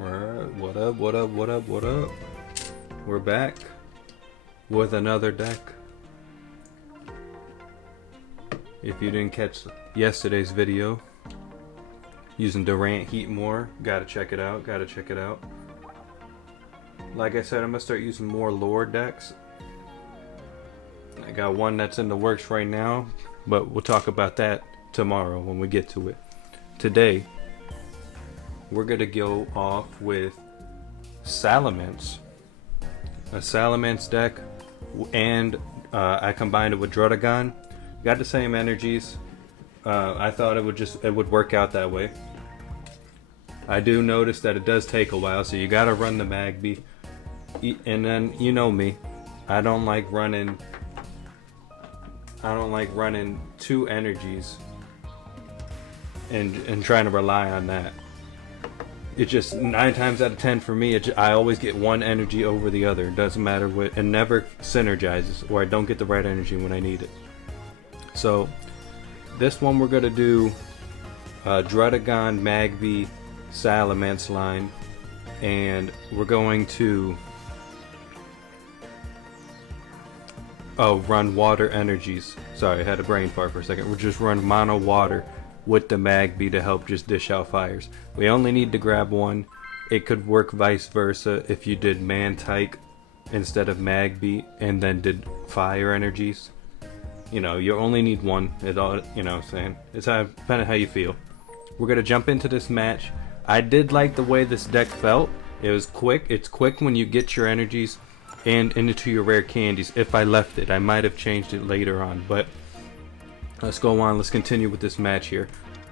Alright, what up, what up, what up, what up? We're back with another deck. If you didn't catch yesterday's video using Durant Heat more, gotta check it out, Like I said, I'm gonna start using more lore decks. I got one that's in the works right now, but we'll talk about that tomorrow when we get to it. Today, we're gonna go off with Salamence. A Salamence deck, and I combined it with Druddigon. Got the same energies. I thought it would work out that way. I do notice that it does take a while, so you gotta run the Magby. And then you know me, I don't like running two energies and trying to rely on that. It just 9 times out of 10 for me, I always get one energy over the other. It doesn't matter what, it never synergizes, or I don't get the right energy when I need it. So this one we're gonna do Druddigon, Magby, Salamence line, and we're going to run water energies. Sorry, I had a brain fart for a second. We'll just run mono water with the Magby to help just dish out fires. We only need to grab one. It could work vice versa if you did Mantike instead of Magby and then did fire energies. You know, you only need one. It all, you know what I'm saying? It's kind of how you feel. We're gonna jump into this match. I did like the way this deck felt. It was quick. It's quick when you get your energies and into your rare candies. If I left it, I might have changed it later on, but let's go on. Let's continue with this match here.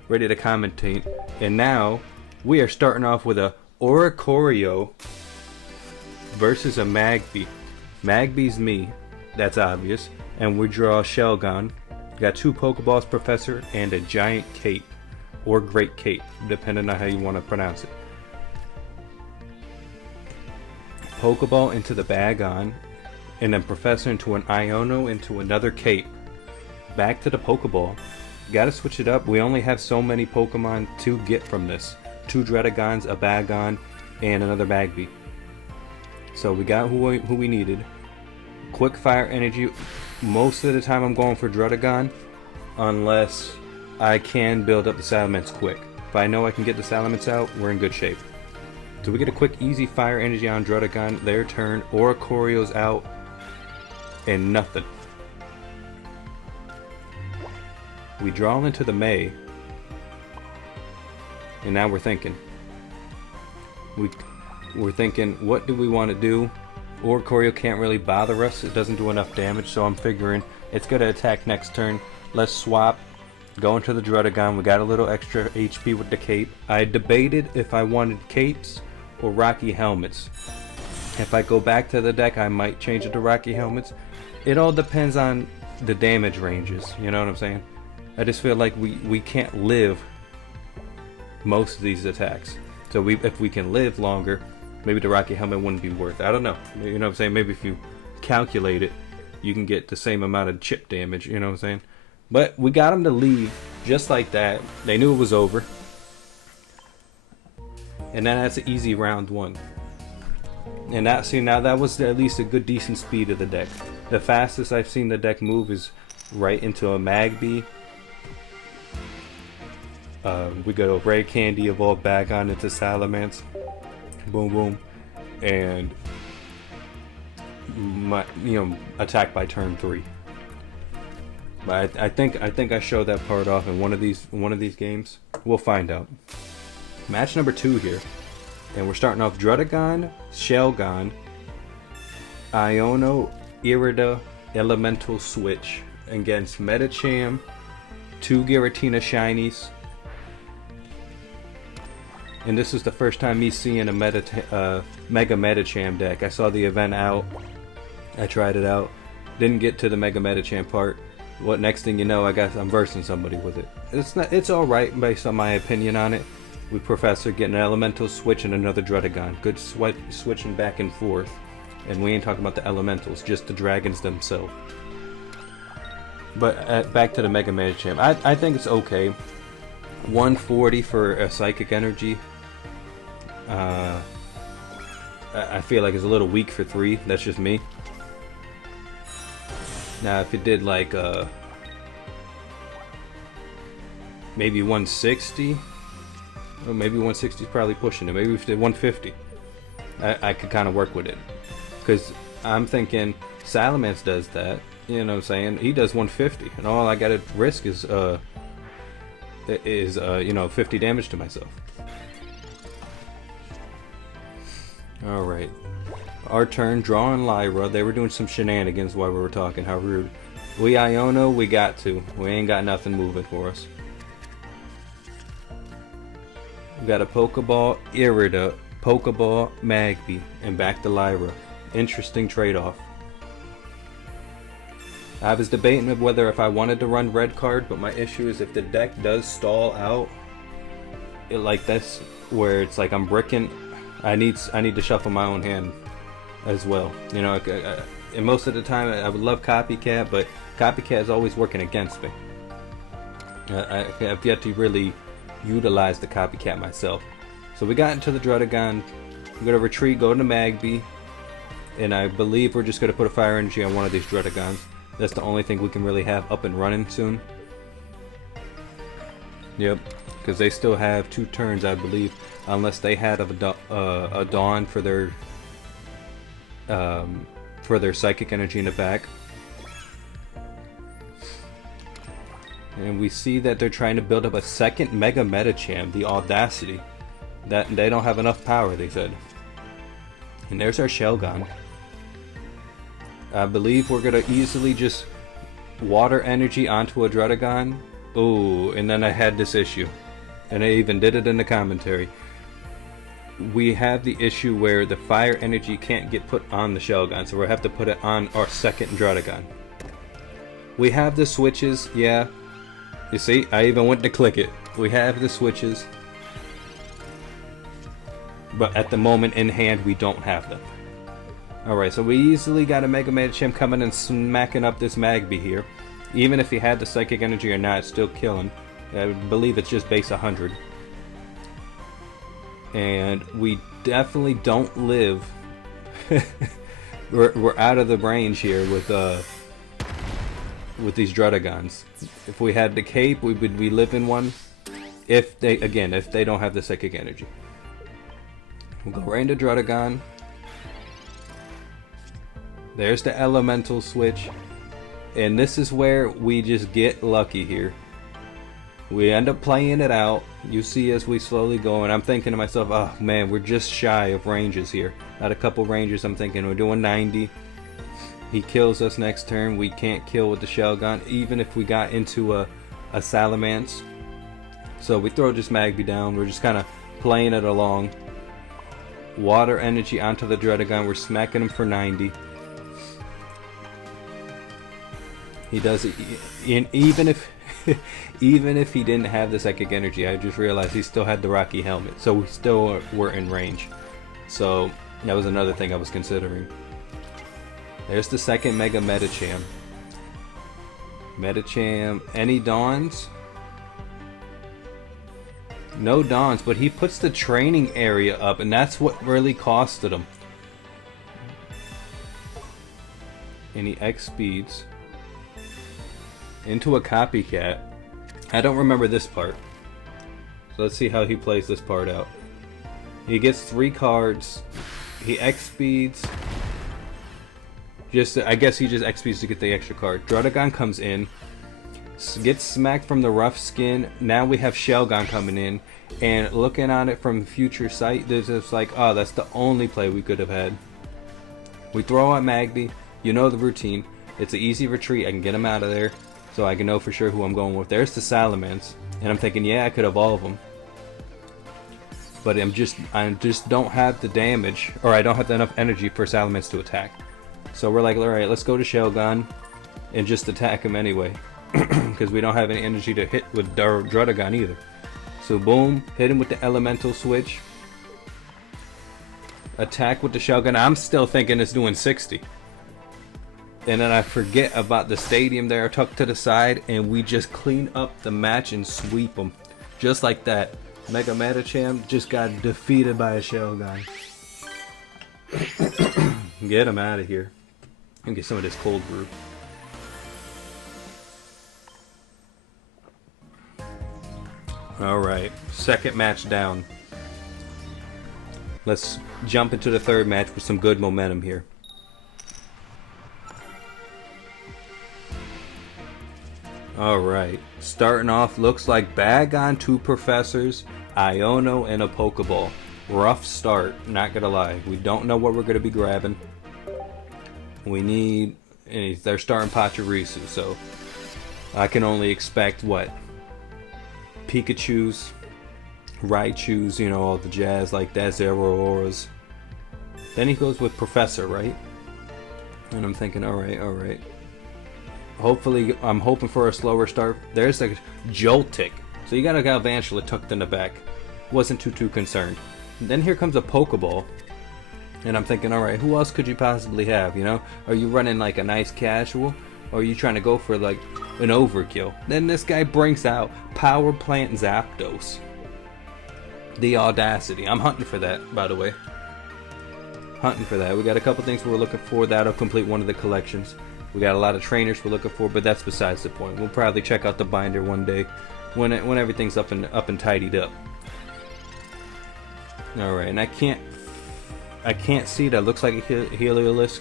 Ready to commentate. And now we are starting off with a Oricorio versus a Magby. Magby's me, that's obvious. And we draw a Shelgon. Got 2 Pokeballs, Professor, and a Giant Cape, or Great Cape, depending on how you want to pronounce it. Pokeball into the Bagon, and then Professor into an Iono into another Cape. Back to the Pokeball. Gotta switch it up. We only have so many Pokemon to get from this. 2 Druddigons, a Bagon, and another Magby. So we got who we needed. Quick fire energy. Most of the time I'm going for Druddigon, unless I can build up the Salamence quick. If I know I can get the Salamence out, we're in good shape. So we get a quick easy fire energy on Druddigon, their turn. Oricorio's out, and nothing. We draw into the May, and now we're thinking. We're thinking, what do we want to do? Oricorio can't really bother us. It doesn't do enough damage, so I'm figuring it's going to attack next turn. Let's swap, go into the Druddigon. We got a little extra HP with the Cape. I debated if I wanted Capes or Rocky Helmets. If I go back to the deck, I might change it to Rocky Helmets. It all depends on the damage ranges, you know what I'm saying? I just feel like we can't live most of these attacks. So if we can live longer, maybe the Rocky Helmet wouldn't be worth it. I don't know. You know what I'm saying? Maybe if you calculate it, you can get the same amount of chip damage, you know what I'm saying? But we got them to leave just like that. They knew it was over. And then that's an easy round 1. And now that was at least a good decent speed of the deck. The fastest I've seen the deck move is right into a Magby. We go Ray Candy, evolve Bagon into Salamence. Boom boom. And attack by turn 3. But I think I showed that part off in one of these games. We'll find out. Match number 2 here. And we're starting off Druddigon, Shelgon, Iono, Irida, Elemental Switch against Medicham, 2 Giratina Shinies. And this is the first time me seeing a Mega Medicham deck. I saw the event out. I tried it out. Didn't get to the Mega Medicham part. What next thing you know, I'm versing somebody with it. It's alright based on my opinion on it. With Professor getting an Elemental Switch and another Druddigon. Good switching back and forth. And we ain't talking about the Elementals, just the Dragons themselves. But back to the Mega Medicham. I think it's okay. 140 for a Psychic Energy. I feel like it's a little weak for 3. That's just me. Now if it did like maybe 160, or maybe 160 is probably pushing it. Maybe if it did 150, I could kind of work with it. Because I'm thinking Salamence does that. You know what I'm saying? He does 150, and all I gotta risk is you know, 50 damage to myself. Alright. Our turn, drawing Lyra. They were doing some shenanigans while we were talking. How rude. We Iono, we got to. We ain't got nothing moving for us. We got a Pokeball Irida, Pokeball Magby, and back to Lyra. Interesting trade-off. I was debating of whether if I wanted to run red card, but my issue is if the deck does stall out, that's where it's like I'm bricking. I need to shuffle my own hand as well. You know, and most of the time I would love Copycat, but Copycat is always working against me. I've yet to really utilize the Copycat myself. So we got into the Druddigon. I'm gonna retreat, go to Magby, and I believe we're just gonna put a Fire Energy on one of these Druddigons. That's the only thing we can really have up and running soon. Yep, because they still have 2 turns, I believe, unless they had a Dawn for their Psychic Energy in the back. And we see that they're trying to build up a second Mega Metacham, the Audacity. That they don't have enough power, they said. And there's our Shelgon. I believe we're gonna easily just Water Energy onto a Druddigon. Ooh, and then I had this issue, and I even did it in the commentary. We have the issue where the Fire Energy can't get put on the Shelgon, so we'll have to put it on our second Druddigon. We have the switches, yeah. You see, I even went to click it. We have the switches, but at the moment in hand, we don't have them. Alright, so we easily got a Mega Metacham coming and smacking up this Magby here. Even if he had the Psychic Energy or not, it's still killing. I believe it's just base 100. And we definitely don't live. we're out of the range here with these Druddigons. If we had the cape, we live in one. If they don't have the Psychic Energy. We'll go right into Druddigon. There's the elemental switch. And this is where we just get lucky here. We end up playing it out. You see as we slowly go, and I'm thinking to myself, oh man, we're just shy of ranges here. At a couple ranges, I'm thinking we're doing 90. He kills us next turn. We can't kill with the Shelgon, even if we got into a Salamence. So we throw this Magby down. We're just kind of playing it along. Water Energy onto the Druddigon. We're smacking him for 90. He does it, and even if he didn't have the Psychic Energy, I just realized he still had the Rocky Helmet, so we still were in range. So that was another thing I was considering. There's the second Mega Metacham. Metacham, any Dawns? No Dawns, but he puts the training area up, and that's what really costed him. Any X speeds into a Copycat. I don't remember this part, so let's see how he plays this part out. He gets 3 cards. He X speeds. I guess he just X speeds to get the extra card. Druddigon comes in, gets smacked from the rough skin. Now we have Shelgon coming in, and looking on it from future sight, there's just like, oh, that's the only play we could have had. We throw out Magby. You know the routine. It's an easy retreat. I can get him out of there, so I can know for sure who I'm going with. There's the Salamence, and I'm thinking, yeah, I could evolve him, but I just don't have the damage, or I don't have enough energy for Salamence to attack. So we're like, all right, let's go to Shelgon and just attack him anyway, because we don't have any energy to hit with Druddigon either. So boom, hit him with the elemental switch. Attack with the Shelgon. I'm still thinking it's doing 60. And then I forget about the stadium there tucked to the side, and we just clean up the match and sweep them. Just like that. Mega Metachamp just got defeated by a Shelgon. Get him out of here. And get some of this cold brew. Alright, second match down. Let's jump into the third match with some good momentum here. Alright, starting off, looks like Bagon, 2 Professors, Iono, and a Pokeball. Rough start, not gonna lie. We don't know what we're gonna be grabbing. We need... they're starting Pachirisu, so I can only expect what? Pikachu's, Raichu's, you know, all the jazz like that, Zeraoras. Then he goes with Professor, right? And I'm thinking, alright. Hopefully, I'm hoping for a slower start. There's a Joltik. So you got a Galvantula tucked in the back. Wasn't too concerned. And then here comes a Pokeball. And I'm thinking, alright, who else could you possibly have, you know? Are you running like a nice casual? Or are you trying to go for like an overkill? Then this guy brings out Power Plant Zapdos. The audacity. I'm hunting for that, by the way. Hunting for that. We got a couple things we're looking for. That'll complete one of the collections. We got a lot of trainers we're looking for, but that's besides the point. We'll probably check out the binder one day when everything's up and tidied up. Alright, and I can't see that. Looks like a Heliolisk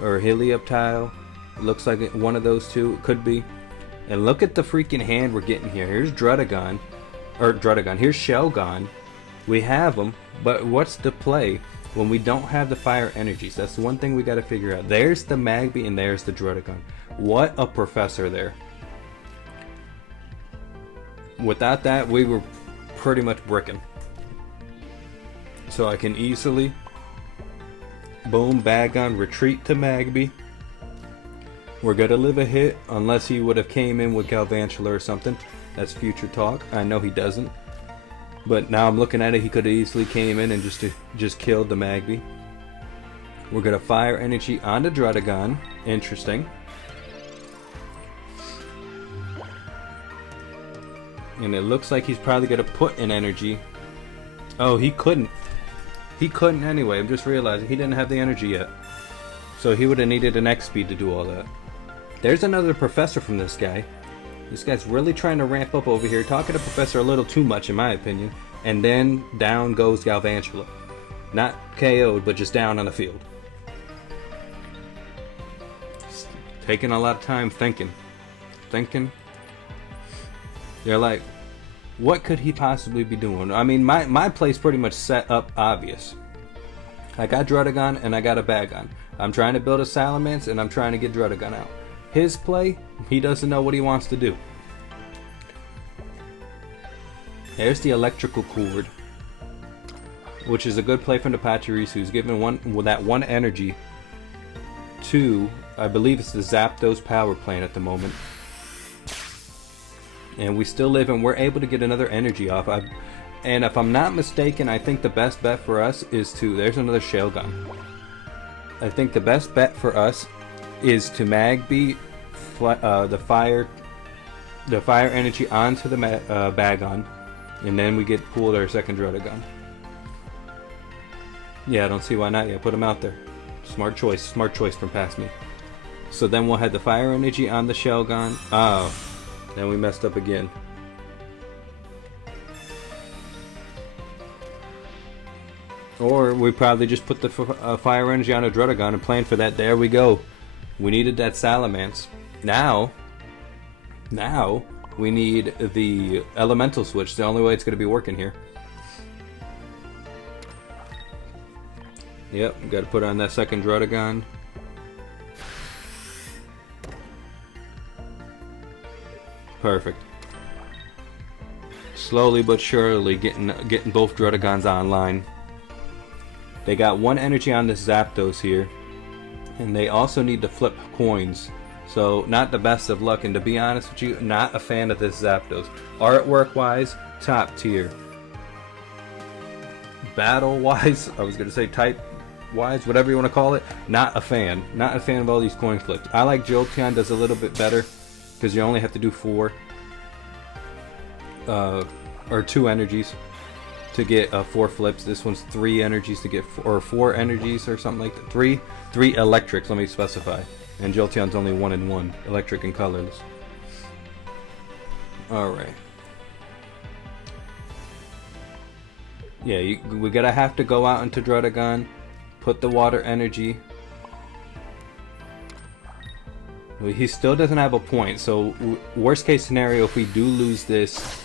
or Helioptile. Looks like one of those two. It could be. And look at the freaking hand we're getting here. Here's Druddigon. Here's Shelgon. We have them, but what's the play when we don't have the fire energies? That's the one thing we got to figure out. There's the Magby and there's the Druddigon. What a Professor there. Without that, we were pretty much bricking. So I can easily boom, Bagon, retreat to Magby. We're gonna live a hit unless he would have came in with Galvantula or something. That's future talk. I know he doesn't. But now I'm looking at it, he could have easily came in and just killed the Magby. We're gonna fire energy on the Druddigon. Interesting. And it looks like he's probably gonna put an energy. Oh, he couldn't. He couldn't anyway. I'm just realizing he didn't have the energy yet. So he would have needed an X speed to do all that. There's another Professor from this guy. This guy's really trying to ramp up over here, talking to Professor a little too much in my opinion. And then down goes Galvantula. Not KO'd, but just down on the field. Just taking a lot of time thinking. They're like, what could he possibly be doing? I mean, my play's pretty much set up obvious. I got Druddigon and I got a Bagon. I'm trying to build a Salamence and I'm trying to get Druddigon out. His play, he doesn't know what he wants to do. There's the Electrical Cord, which is a good play from the Pachirisu, who's given that one energy to, I believe it's the Zapdos power plant at the moment. And we still live and we're able to get another energy off. And if I'm not mistaken, I think the best bet for us is to, there's another Shelgon. I think the best bet for us is to Magby the fire energy onto the Bagon, and then we get pulled our second Druddigon. Yeah, I don't see why not. Yeah, put him out there. Smart choice from past me. So then we'll have the fire energy on the Shelgon. Oh, then we messed up again. Or we probably just put the fire energy on a Druddigon and planned for that. There we go. We needed that Salamence. Now we need the elemental switch. The only way it's going to be working here. Yep, got to put on that second Druddigon. Perfect. Slowly but surely getting both Druddigons online. They got one energy on this Zapdos here. And they also need to flip coins. So, not the best of luck. And to be honest with you, not a fan of this Zapdos. Artwork-wise, top tier. Battle-wise, I was going to say type-wise, whatever you want to call it, not a fan. Not a fan of all these coin flips. I like Jolteon, does a little bit better. Because you only have to do 4. or 2 energies to get 4 flips. This one's 3 energies to get or 4 energies or something like that. 3 electrics, let me specify. And Jolteon's only 1 and 1, electric and colorless. Alright. Yeah, we gotta have to go out into Druddigon, put the water energy. Well, he still doesn't have a point, so worst case scenario, if we do lose this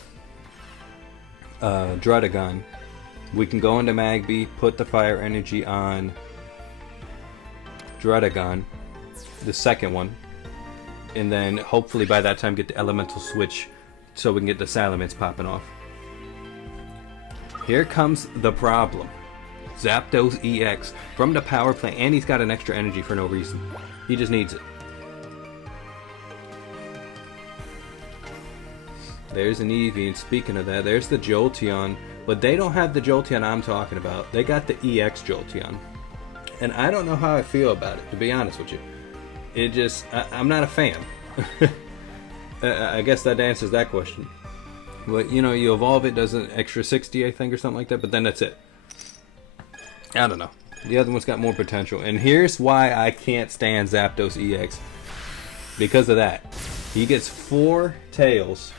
Druddigon, we can go into Magby, put the fire energy on Druddigon, the second one, and then hopefully by that time get the elemental switch so we can get the Salamence popping off. Here comes the problem. Zapdos EX from the power plant, and he's got an extra energy for no reason. He just needs it. There's an Eevee, and speaking of that, there's the Jolteon, but they don't have the Jolteon I'm talking about. They got the EX Jolteon. And I don't know how I feel about it, to be honest with you. It just, I'm not a fan. I guess that answers that question. But, you know, you evolve it, does an extra 60, I think, or something like that, but then that's it. I don't know. The other one's got more potential. And here's why I can't stand Zapdos EX. Because of that. He gets 4 tails.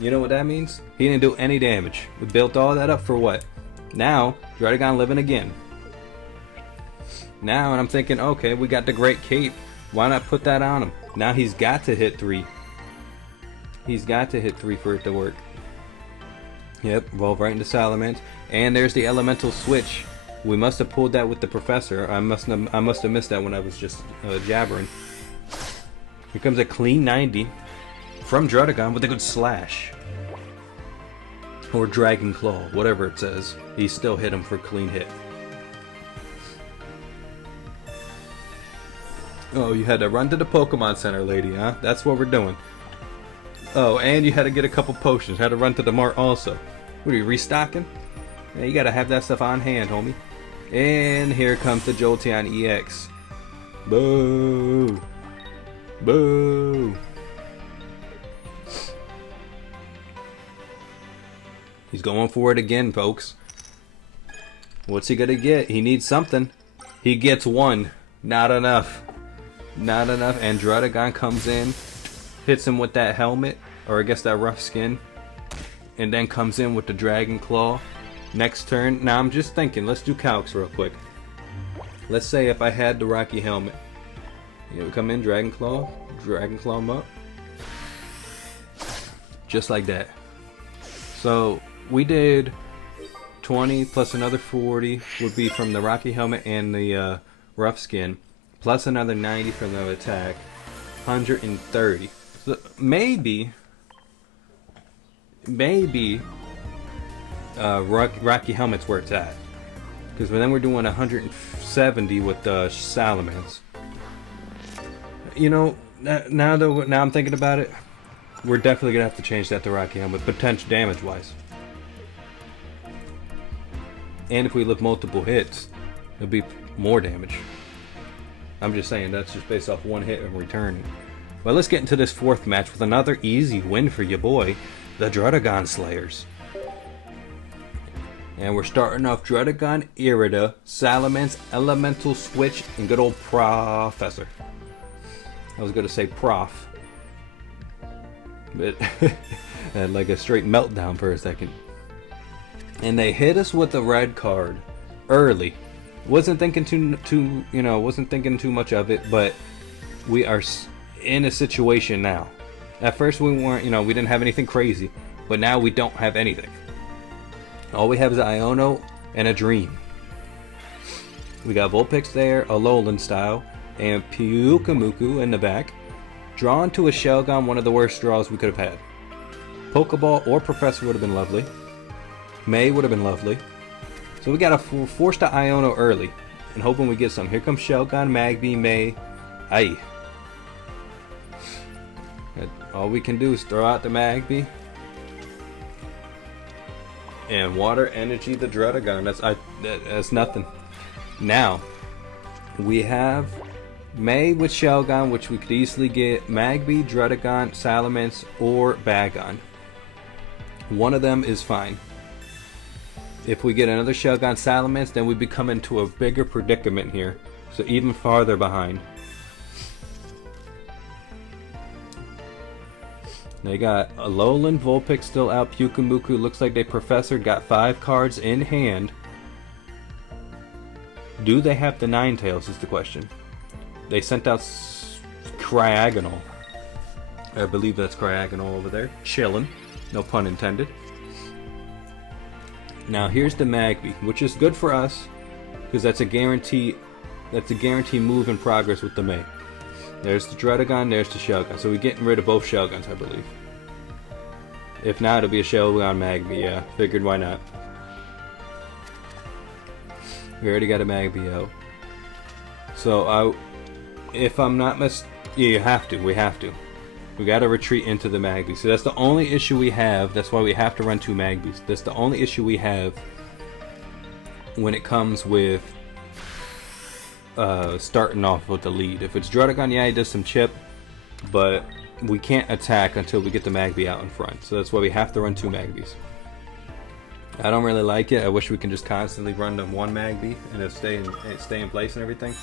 You know what that means? He didn't do any damage. We built all that up for what? Now, Druddigon living again. Now, and I'm thinking, okay, we got the Great Cape. Why not put that on him? Now he's got to hit 3. He's got to hit 3 for it to work. Yep, evolve right into Salamence. And there's the elemental switch. We must have pulled that with the professor. I must have missed that when I was just jabbering. Here comes a clean 90 from Druddigon with a good slash. Or Dragon Claw, whatever it says. He still hit him for a clean hit. Oh, you had to run to the Pokemon Center, lady, huh? That's what we're doing. Oh, and you had to get a couple potions. Had to run to the mart also. What are you, restocking? Yeah, you gotta have that stuff on hand, homie. And here comes the Jolteon EX. Boo! Boo! He's going for it again, folks. What's he gonna get? He needs something. He gets 1. Not enough. Not enough. And Druddigon comes in, hits him with that helmet, or I guess that rough skin, and then comes in with the Dragon Claw. Next turn. Now I'm just thinking, let's do calcs real quick. Let's say if I had the Rocky helmet. You know, come in, Dragon Claw him up. Just like that. So we did 20 plus another 40 would be from the Rocky helmet and the rough skin, plus another 90 from the attack, 130. So maybe Rocky helmet's where it's at, because then we're doing 170 with the Salamence. You know, now I'm thinking about it, we're definitely gonna have to change that to Rocky helmet, potential damage wise. And if we live multiple hits, it'll be more damage. I'm just saying, that's just based off 1 hit and returning. Well, let's get into this 4th match with another easy win for your boy, the Druddigon Slayers. And we're starting off Druddigon, Irida, Salamence, Elemental Switch, and good old Professor. I was going to say Prof. But I had like a straight meltdown for a second. And they hit us with a red card early. Wasn't thinking wasn't thinking too much of it, but we are in a situation now. At first we weren't, we didn't have anything crazy, but now we don't have anything. All we have is Iono and a Dream. We got Vulpix there, Alolan style, and Pyukamuku in the back. Drawn to a Shelgon, one of the worst draws we could have had. Pokeball or Professor would have been lovely. May would have been lovely. So we got to force the Iono early, and hoping we get some. Here comes Shelgon, Magby, May. Aye. All we can do is throw out the Magby. And water energy the Druddigon. That's nothing. Now, we have May with Shelgon, which we could easily get Magby, Druddigon, Salamence, or Bagon. One of them is fine. If we get another Shelgon Salamence, then we become into a bigger predicament here. So even farther behind. They got a Alolan Vulpix still out. Pyukumuku looks like they Professor got 5 cards in hand. Do they have the Ninetales is the question. They sent out Cryogonal. I believe that's Cryogonal over there. Chillin'. No pun intended. Now here's the Magby, which is good for us because that's a guarantee move in progress with the May. There's the Druddigon, there's the Shelgon. So we're getting rid of both Shelgons, I believe. If not, it'll be a Shelgon Magby, yeah. Figured why not. We already got a Magby out. So if I'm not yeah, you have to, we have to. We gotta retreat into the Magby. So that's the only issue we have. That's why we have to run 2 Magbys. That's the only issue we have when it comes with starting off with the lead. If it's Druddigon, yeah, he does some chip, but we can't attack until we get the Magby out in front. So that's why we have to run 2 Magbys. I don't really like it. I wish we can just constantly run them 1 Magby and it'll stay in place and everything.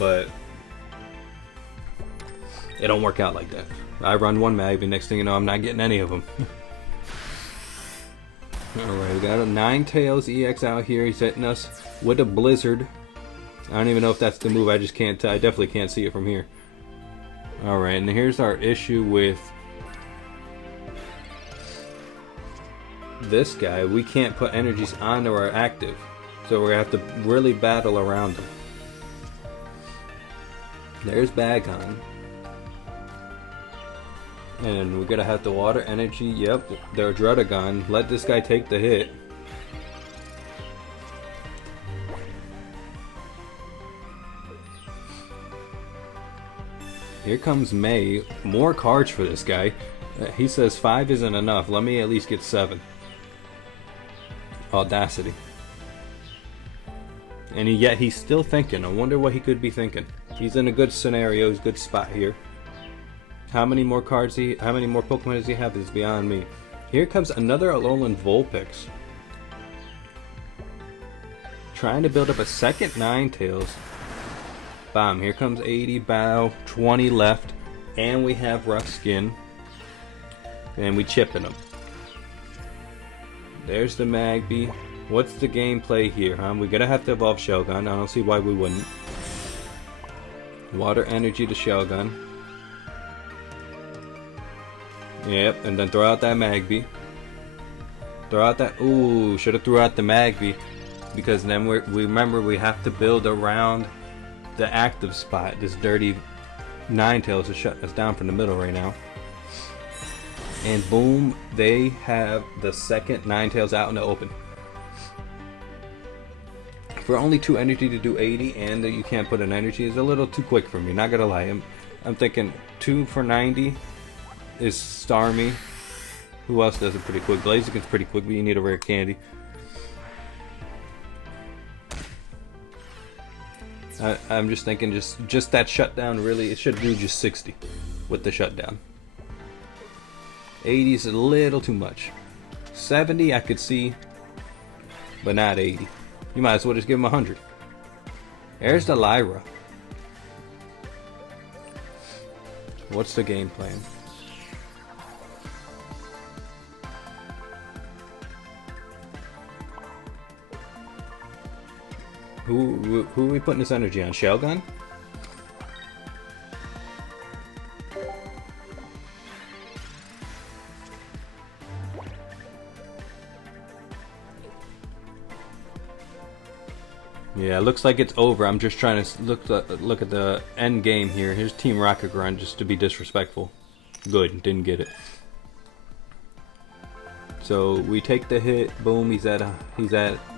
But it don't work out like that. I run 1 Magby, next thing you know, I'm not getting any of them. Alright, we got a Ninetales EX out here. He's hitting us with a Blizzard. I don't even know if that's the move. I just can't tell. I definitely can't see it from here. Alright, and here's our issue with this guy. We can't put energies onto our active. So we're going to have to really battle around them. There's Bagon. And we're gonna have the water energy. Yep, they're Druddigon. Let this guy take the hit. Here comes May. More cards for this guy. He says 5 isn't enough. Let me at least get 7. Audacity. And yet he's still thinking. I wonder what he could be thinking. He's in a good scenario. He's a good spot here. How many more how many more Pokemon does he have is beyond me. Here comes another Alolan Vulpix. Trying to build up a second Ninetales. Bam, here comes 80, bow, 20 left. And we have Rough Skin. And we chipping them. There's the Magby. What's the gameplay here, huh? We're gonna have to evolve Shelgon. I don't see why we wouldn't. Water energy to Shelgon. Yep, and then throw out that Magby. Throw out that... Ooh, should have threw out the Magby. Because then we remember we have to build around the active spot. This dirty Ninetales is shutting us down from the middle right now. And boom, they have the second Ninetales out in the open. For only 2 energy to do 80 and you can't put an energy is a little too quick for me, not gonna lie. I'm thinking 2 for 90 is Starmie. Who else does it pretty quick? Blaziken's pretty quick, but you need a rare candy. I'm just thinking just that shutdown really, it should do just 60 with the shutdown. 80 is a little too much. 70 I could see, but not 80. You might as well just give him 100. There's the Lyra. What's the game plan? Who are we putting this energy on? Shelgon? Yeah, looks like it's over. I'm just trying to look at the end game here. Here's Team Rocket Grunt just to be disrespectful. Good, didn't get it. So we take the hit. Boom, he's at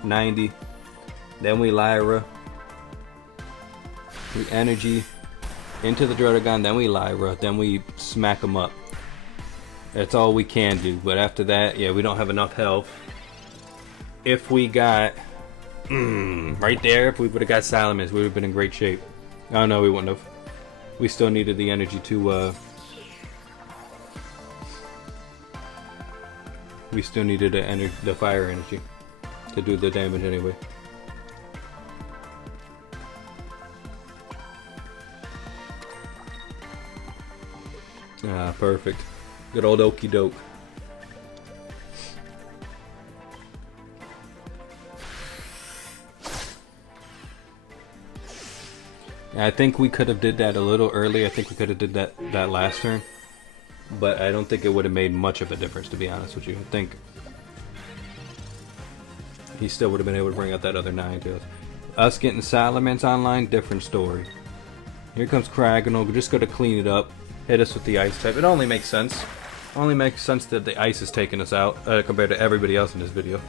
90. Then we Lyra. We energy into the Druddigon. Then we Lyra. Then we smack him up. That's all we can do. But after that, yeah, we don't have enough health. If we got right there, if we would have got Salamence, we would have been in great shape. Oh no, we wouldn't have. We still needed the energy to we still needed the fire energy to do the damage anyway. Ah, perfect. Good old okey doke. I think we could have did that a little early. I think we could have did that last turn. But I don't think it would have made much of a difference, to be honest with you. I think he still would have been able to bring out that other 9 to us. Us getting Salamence online, different story. Here comes Kragonal. We're just going to clean it up. Hit us with the ice type. It only makes sense. Only makes sense that the ice is taking us out compared to everybody else in this video.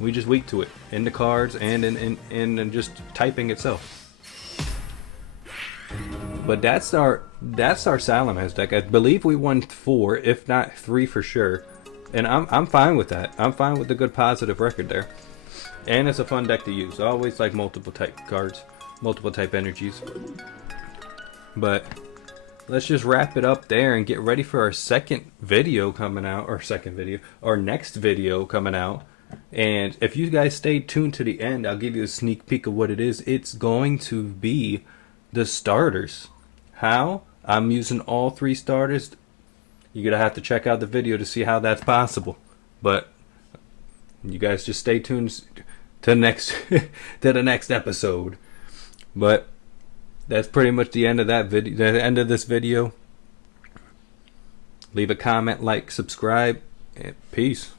We just weak to it in the cards and in just typing itself. But that's our Salamence deck. I believe we won 4, if not 3 for sure, and I'm fine with that. I'm fine with the good positive record there, and it's a fun deck to use. I always like multiple type cards, multiple type energies. But let's just wrap it up there and get ready for our second video coming out, our next video coming out. And if you guys stay tuned to the end, I'll give you a sneak peek of what it is. It's going to be the starters. How? I'm using all 3 starters. You're gonna have to check out the video to see how that's possible. But you guys just stay tuned to the next to the next episode. But that's pretty much the end of that video. The end of this video. Leave a comment, like, subscribe, and peace.